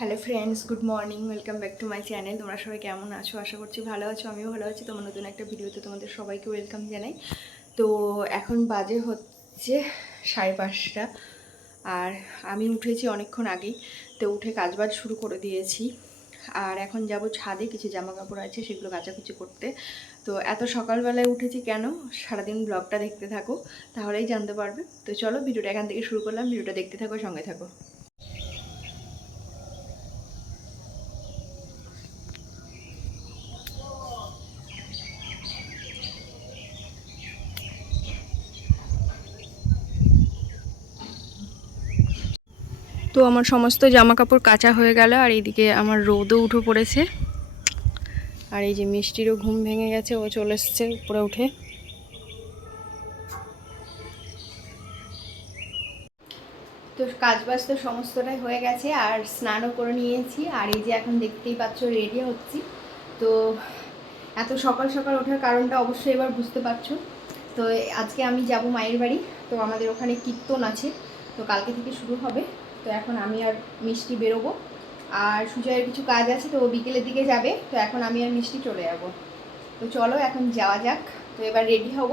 Hello friends good morning welcome back to my channel তোমরা সবাই কেমন আছো? আশা করছি ভালো আছো, আমিও ভালো আছি। তোমার নতুন একটা ভিডিওতে তোমাদের সবাইকে ওয়েলকাম জানাই। তো এখন বাজে হচ্ছে সাড়ে পাঁচটা। আর আমি উঠেছি অনেকক্ষণ আগেই। তো উঠে কাজবাজ শুরু করে দিয়েছি। আর এখন যাব ছাদে, কিছু জামা কাপড় আছে, সেগুলো কাচাকুচি করতে। তো এত সকালবেলায় উঠেছি কেন? সারাদিন ব্লগটা দেখতে থাকো, তাহলেই জানতে পারবে। তো চলো ভিডিওটা এখান থেকে শুরু করলাম। ভিডিওটা দেখতে থাকো, সঙ্গে থাকো। তো আমার সমস্ত জামা কাপড় কাঁচা হয়ে গেল আর এইদিকে আমার রোদও উঠে পড়েছে। আর এই যে মিষ্টিরও ঘুম ভেঙে গেছে, ও চলে এসছে উপরে উঠে। তো কাজ বাজ তো সমস্তটাই হয়ে গেছে, আর স্নানও করে নিয়েছি। আর এই যে এখন দেখতেই পাচ্ছ রেডি হচ্ছি। তো এত সকাল সকাল ওঠার কারণটা অবশ্যই এবার বুঝতে পারছ। তো আজকে আমি যাব মায়ের বাড়ি, তো আমাদের ওখানে কীর্তন আছে, তো কালকে থেকে শুরু হবে। তো এখন আমি আর মিষ্টি বেরোবো। আর সুজয়ের কিছু কাজ আছে, তো ও বিকেলের দিকে যাবে। তো এখন আমি আর মিষ্টি চলে যাব। তো চলো এখন যাওয়া যাক। তো এবার রেডি হব।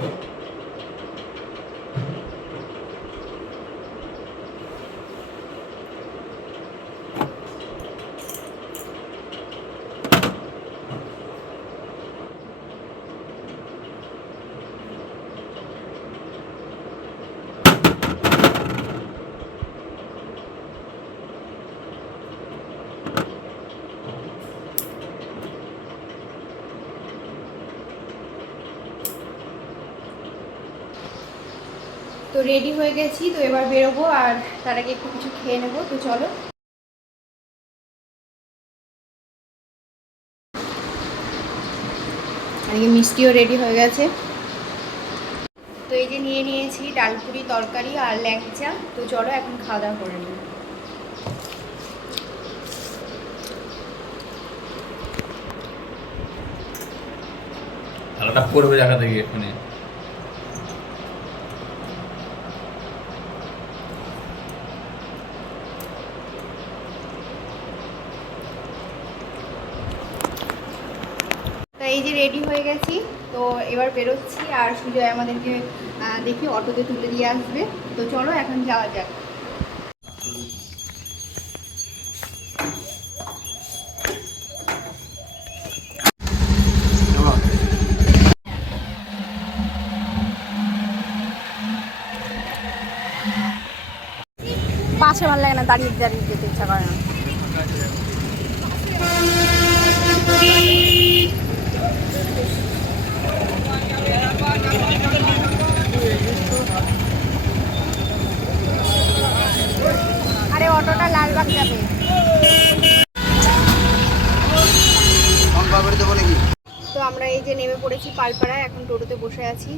Amen. তো রেডি হয়ে গেছি, তো এবার বেরোবো আর তার আগে একটু কিছু খেয়ে নেব, তো চলো। মিষ্টিও রেডি হয়ে গেছে। তো এই যে নিয়ে নিয়েছি ডালপুরি তরকারি আর ল্যাংচা, তো চলো এখন খাওয়া দাওয়া করে নিই। আলাদা করবে জায়গা থেকে এখানে এই যে রেডি হয়ে গেছি, তো এবার বেরোচ্ছি আর সুজয় আমাদেরকে দেখি অটোতে তুলে দিয়ে আসবে। তো চলো এখন যাওয়া যাক। পাশে ভালো লাগে না, দাঁড়িয়ে দাঁড়িয়ে যেতে ইচ্ছা করে না। তো আমরা এই যে নেমে পড়েছি পালপাড়ায় এখন টোটোতে বসে আছি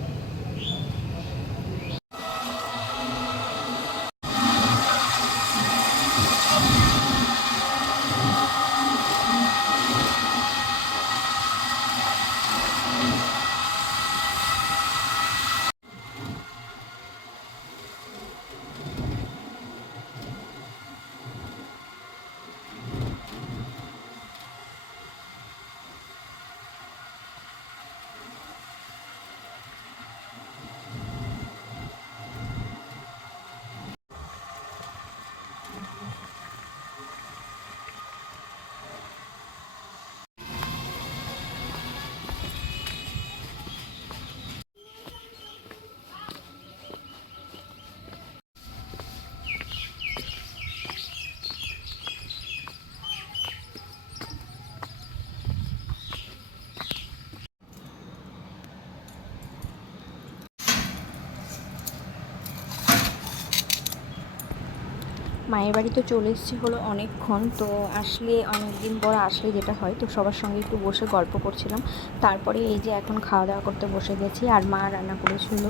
মায়ের বাড়ি তো চলে এসেছি হলো অনেকক্ষণ, তো আসলে অনেক দিন পর আসলে যেটা হয়, তো সবার সঙ্গে একটু বসে গল্প করছিলাম। তারপরে এই যে এখন খাওয়া দাওয়া করতে বসে গেছি, আর মা রান্না করেছিল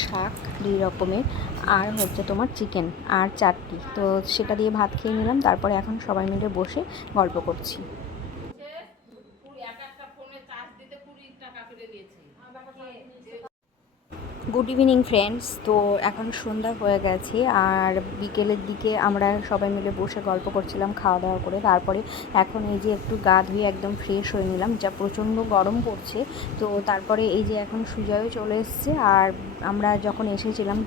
শাক দুই রকমের, আর হচ্ছে তোমার চিকেন আর চাটনি। তো সেটা দিয়ে ভাত খেয়ে নিলাম, তারপরে এখন সবাই মিলে বসে গল্প করছি। গুড ইভিনিং ফ্রেন্ডস তো এখন সন্ধ্যা হয়ে গেছে আর বিকেলের দিকে আমরা সবাই মিলে বসে গল্প করছিলাম, খাওয়া দাওয়া করে। তারপরে এখন এই যে একটু গা ধুয়ে একদম ফ্রেশ হয়ে নিলাম, যা প্রচণ্ড গরম পড়ছে। তো তারপরে এই যে এখন সুজয়ও চলে এসছে আর আমরা যখন এসেছিলাম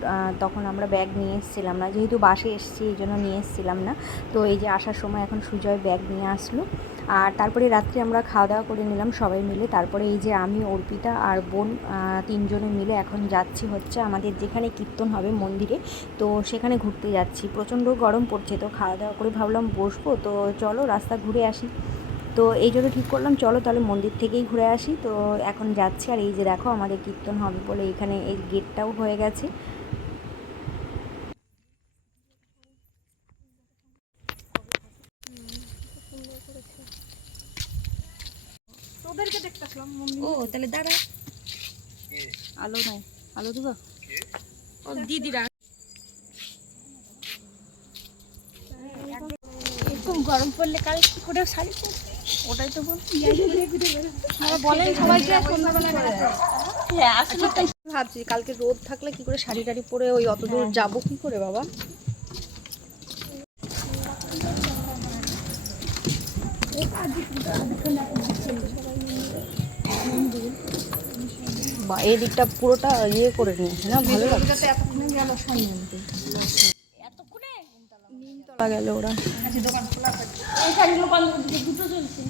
তখন আমরা ব্যাগ নিয়ে এসেছিলাম না। যেহেতু বাসে এসেছি, এই জন্য নিয়ে এসেছিলাম না। তো এই যে আসার সময় এখন সুজয় ব্যাগ নিয়ে আসলো। আর তারপরে রাত্রে আমরা খাওয়া দাওয়া করে নিলাম সবাই মিলে। তারপরে এই যে আমি, অর্পিতা আর বোন তিনজনে মিলে এখন যাচ্ছি হচ্ছে আমাদের যেখানে কীর্তন হবে মন্দিরে। তো সেখানে ঘুরতে যাচ্ছি। প্রচণ্ড গরম পড়ছে, তো খাওয়া দাওয়া করে ভাবলাম বসবো। তো চলো রাস্তা ঘুরে আসি। তো এই জন্য ঠিক করলাম, চলো তাহলে মন্দির থেকেই ঘুরে আসি। তো এখন যাচ্ছি। আর এই যে দেখো আমাদের কীর্তন হবে বলে এখানে এই গেটটাও হয়ে গেছে। তোদেরকে দেখতে আসলাম ও তাহলে দাঁড়া। আলো নাই আলো দিব? ও দিদিরা। এরকম গরম পড়লে কাল কি করে শাড়ি পরবি? ওটাই তো বলছি বলেন সবাইকে সন্ধ্যাবেলা হ্যাঁ আসলে ভাবছি কালকে রোদ থাকলে কি করে শাড়ি টাড়ি পরে ওই অত দূর যাব কি করে বাবা? বা এই দিকটা পুরোটা ইয়ে করে নিয়েছে না? ভালো লাগছে। নিমতলা গেল ওরা। এই শাড়িগুলো বন্ধ করে দুটো চলছে।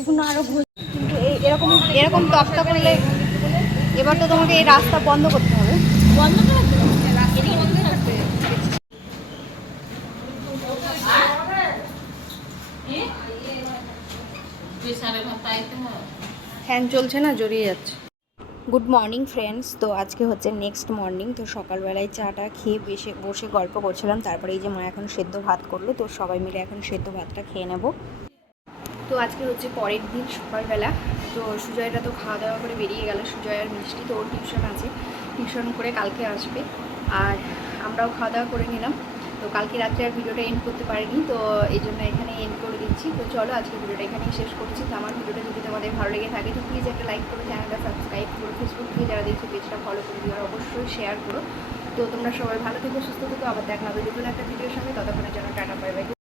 এখন আরও ঘুর কিন্তু এই এরকম এরকম তক্তা করলে এবার তো তোমাকে এই রাস্তা বন্ধ করতে হবে। বন্ধ ফ্যান চলছে না, জড়িয়ে যাচ্ছে। গুড মর্নিং ফ্রেন্ডস তো আজকে হচ্ছে নেক্সট মর্নিং তো সকালবেলায় চাটা খেয়ে বসে বসে গল্প করছিলাম, তারপরে এই যে মা এখন সেদ্ধ ভাত করল, তো সবাই মিলে এখন সেদ্ধ ভাতটা খেয়ে নেব। তো আজকে হচ্ছে পরের দিন সকালবেলা, তো সুজয়টা তো খাওয়া দাওয়া করে বেরিয়ে গেল, সুজয় আর মিষ্টি, তো ওর টিউশন আছে। টিউশন করে কালকে আসবে, আর আমরাও খাওয়া দাওয়া করে নিলাম। তো কালকে রাত্রে আর ভিডিওটা এন্ড করতে পারিনি, তো এই জন্য এখানে এন্ড করে দিচ্ছি। তো চলো আজকে ভিডিওটা এখানেই শেষ করছি। তো আমার ভিডিওটা যদি তোমাদের ভালো লেগে থাকে, তো প্লিজ একটা লাইক করো চ্যানেলটা সাবস্ক্রাইব করো ফেসবুক থেকে যারা দেখছ পেজটা ফলো করে দিও, আর অবশ্যই শেয়ার করো। তো তোমরা সবাই ভালো থেকো, সুস্থ থেকো, আবার দেখা হবে নতুন একটা ভিডিওর সঙ্গে। ততক্ষণের জন্য টাটা বাই